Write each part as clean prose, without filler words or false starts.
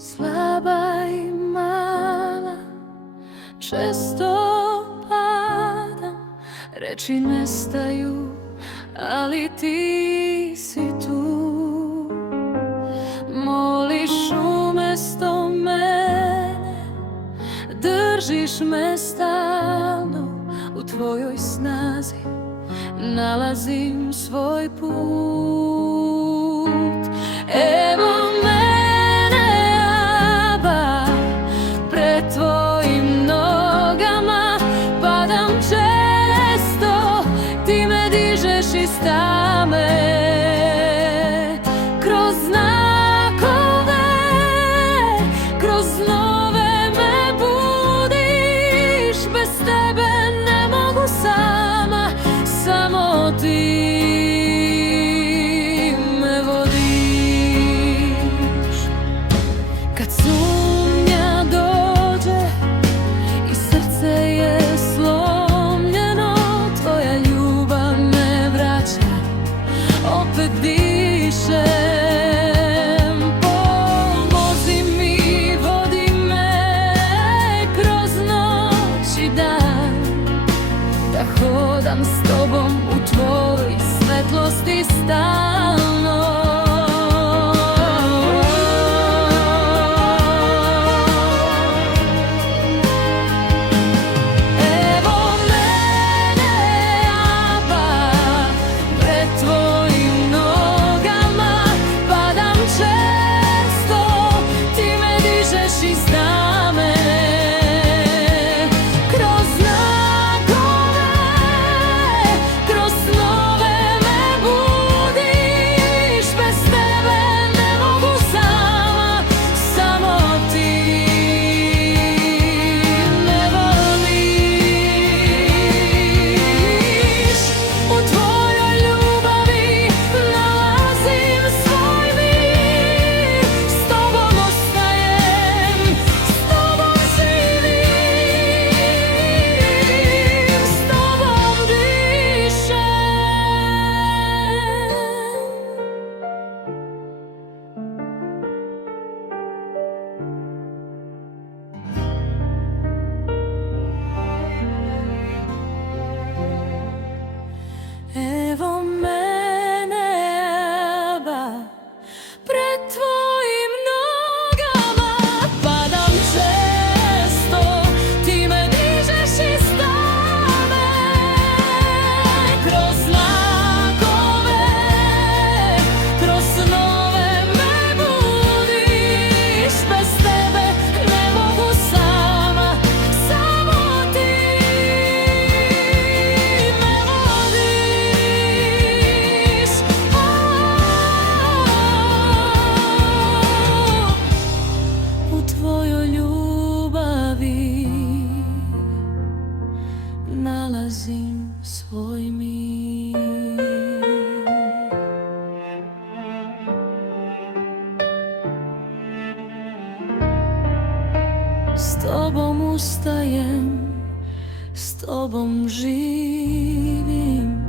Slaba i mala, često padam, reči nestaju, ali ti si tu. Moliš umjesto mene, držiš me stalno, u tvojoj snazi nalazim svoj put. Evo mene, Aba, pred tvojim nogama padam često, ti me dižeš iz tame. Kroz znakove, kroz snove me budiš, bez tebe ne mogu sama, samo ti me vodiš. Kad sumnja dođe i srce je slomljeno, tvoja ljubav me vraća, opet dišem. Pomozi mi, vodi me kroz noć i dan, da hodam s tobom u tvojoj svetlosti stalno. Evo mene, Aba, pred tvojim nogama padam često, ti me dižeš iz tame. Kroz znakove, kroz snove me budiš, bez tebe ne mogu sama, samo ti me voliš. U tvojoj ljubavi nalazim svoj mir, s tobom ostajem, s tobom živim, s tobom dišem. Evo mene, Aba, pred tvojim nogama padam često, ti me dižeš iz tame. Kroz znakove, kroz snove me budiš, bez tebe ne mogu sama, samo ti me vodiš. U tvojoj ljubavi nalazim svoj mir. S tobom ustajem, s tobom živim,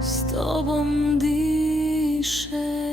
s tobom dišem.